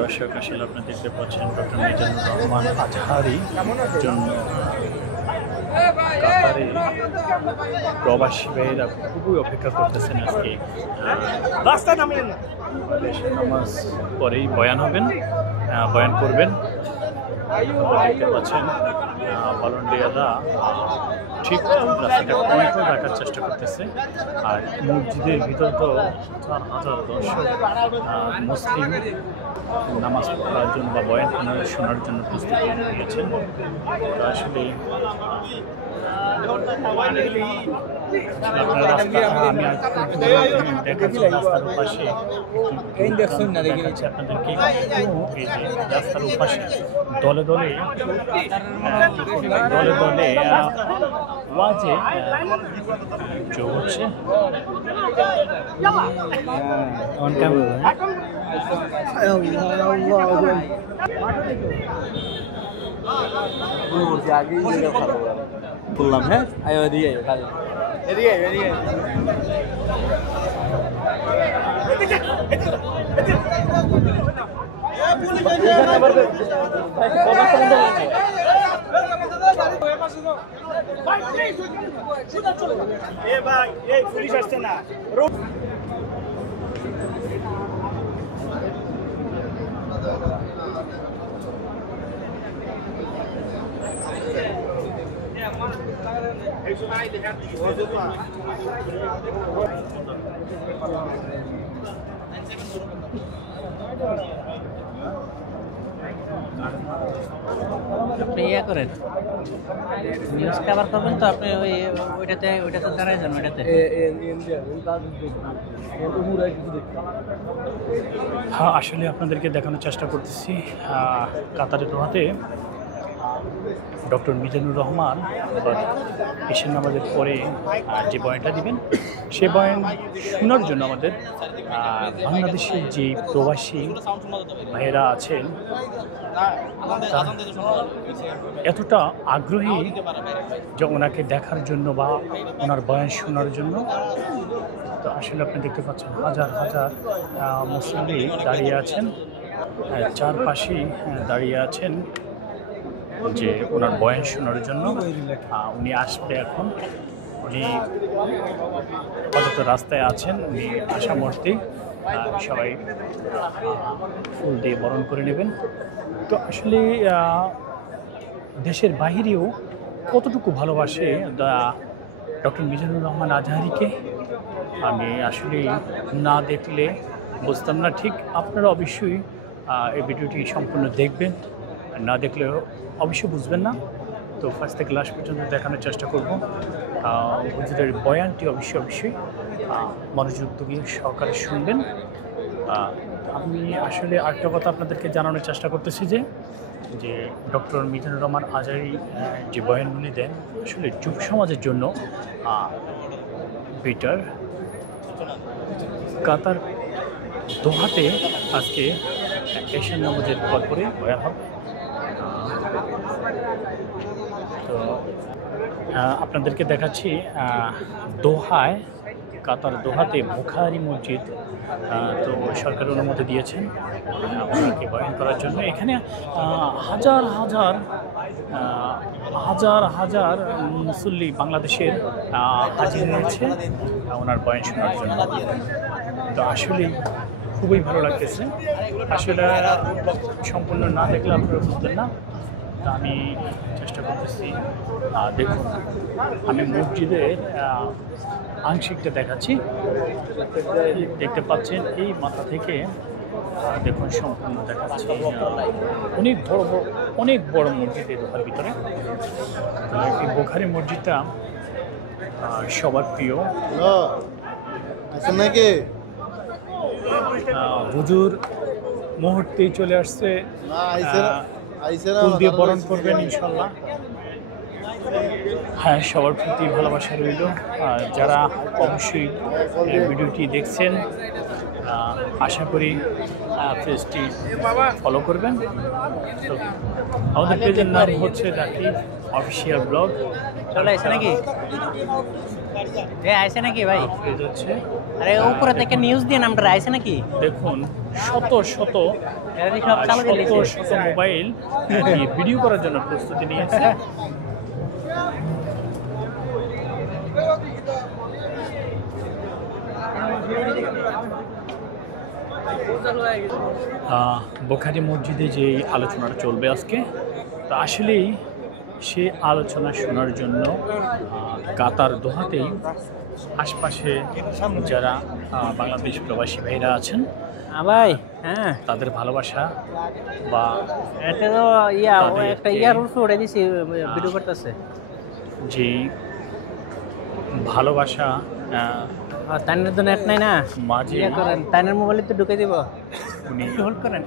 দর্শক আসলে আপনি দেখতে পাচ্ছেন ডক্টর মিজানুর রহমান আজহারির জন্য কাতারে প্রবাসী ভাইয়েরা খুবই অপেক্ষা করতেছেন। আজকে নামাজ পরেই বয়ান হবেন, বয়ান করবেন। দেখতে পাচ্ছেন ভলান্টিয়াররা ঠিক রাস্তাটা কন্ট্রোল রাখার চেষ্টা করতেছে। আর মসজিদের ভিতর তো হাজার হাজার দর্শক মুসলিম নামাজ পড়ার জন্য বা বয়ান শোনার জন্য প্রস্তুতি নিয়েছেন। তো আসলে আমি দেখাচ্ছি রাস্তার পাশে আপনাদেরকে এই যে রাস্তার পাশে দলে দলে দলে দলে ওয়াজে যোগ হচ্ছে। বললাম হ্যাঁ আয়ো এদিকে এদিকে এদিকে পুলিশ আসছে না। আপনি ইয়ে করেন নিউজ কভার করবেন তো আপনি ওইটাতে দাঁড়ায় যান ওইটাতে। হ্যাঁ আসলে আপনাদেরকে দেখানোর চেষ্টা করতেছি কাতারে দোহাতে ডক্টর মিজানুর রহমান এশিয়ান নামাজের পরে যে বয়ানটা দিবেন সে বয়ান শোনার জন্য আমাদের বাংলাদেশের যে প্রবাসী ভাইয়েরা আছেন এতটা আগ্রহী যে ওনাকে দেখার জন্য বা ওনার বয়ান শোনার জন্য। তো আসলে আপনি দেখতে পাচ্ছেন হাজার হাজার মুসল্লি দাঁড়িয়ে আছেন, চারপাশেই দাঁড়িয়ে আছেন যে ওনার বয়ান শোনার জন্য। উনি আসবে এখন, উনি আপাতত রাস্তায় আছেন, উনি আসা মুহূর্তেই সবাই ফুল দিয়ে বরণ করে নেবেন। তো আসলে দেশের বাহিরেও কতটুকু ভালোবাসে ডক্টর মিজানুর রহমান আজহারিকে আমি আসলে না দেখলে বুঝতাম না। ঠিক আপনারা অবশ্যই এই ভিডিওটি সম্পূর্ণ দেখবেন, না দেখলে অবশ্যই বুঝবেন না। তো ফার্স্ট থেকে লাস্ট পর্যন্ত দেখানোর চেষ্টা করব। হুজুরের বয়ানটি অবশ্যই মনোযোগ দিয়ে সহকারে শুনবেন। আমি আসলে আরেকটা কথা আপনাদেরকে জানানোর চেষ্টা করতেছি যে ডক্টর মিজানুর রহমান আজহারি যে বয়ানগুলি দেন আসলে যুব সমাজের জন্য বেটার। কাতার দোহাতে আজকে এশিয়ান নামাজের পর পরে বয়ান হবে। তো আপনাদেরকে দেখাচ্ছি দোহায়, কাতার দোহাতে বুখারী মসজিদ তো সরকার অনুমতি দিয়েছেন ওনাকে বয়ান করার জন্য। এখানে হাজার হাজার হাজার হাজার মুসল্লি বাংলাদেশের হাজির হয়েছে ওনার বয়ান শোনার জন্য। তো আসলে খুবই ভালো লাগতেছে। আসলে সম্পূর্ণ না দেখলে আপনারা বুঝবেন না। তা আমি চেষ্টা করতেছি। দেখুন আমি মসজিদের আংশিকটা দেখাচ্ছি, দেখতে পাচ্ছেন এই মাথা থেকে দেখুন সম্পূর্ণ দেখাচ্ছি। অনেক বড় মসজিদ এই দোহার ভিতরে। এই বুখারী মসজিদটা সবার প্রিয়। নাকি হুজুর মুহূর্তেই চলে আসছে, ফুল দিয়ে বরণ করবেন ইনশাল্লাহ। হ্যাঁ, সবার প্রতি ভালোবাসা রইল। আর যারা অবশ্যই ভিডিওটি দেখছেন, আশা করি পেজটি ফলো করবেন। তো আমাদের পেজের নাম হচ্ছে জাকি অফিসিয়াল ব্লগ। চলে আসে নাকি? আইসে নাকি ভাই? পেজ হচ্ছে, আরে উপরে থেকে নিউজ দিয়ে নামটা আইসে নাকি? দেখুন শত শত এরা সব চালু দিয়ে শত দিয়েছে। শত মোবাইল ভিডিও করার জন্য প্রস্তুতি নিয়েছে। বোখারি মসজিদে যে আলোচনাটা চলবে আজকে, তো আসলেই সে আলোচনা শোনার জন্য কাতার দোহাতেই আশপাশে যারা বাংলাদেশ প্রবাসী ভাইরা আছেন, ভাই হ্যাঁ, তাদের ভালোবাসা বা এটা তো ইয়া ও তাদেরকে- একটা ইয়ার উঠে উঠে দিছি ভিডিও করতেছে। যে ভালোবাসা তাইনের তো নেট নাই না, মাঝে ইয়া করেন তাইনের মোবাইলে তো ঢুকে দিব, উনি হোল্ড করেন।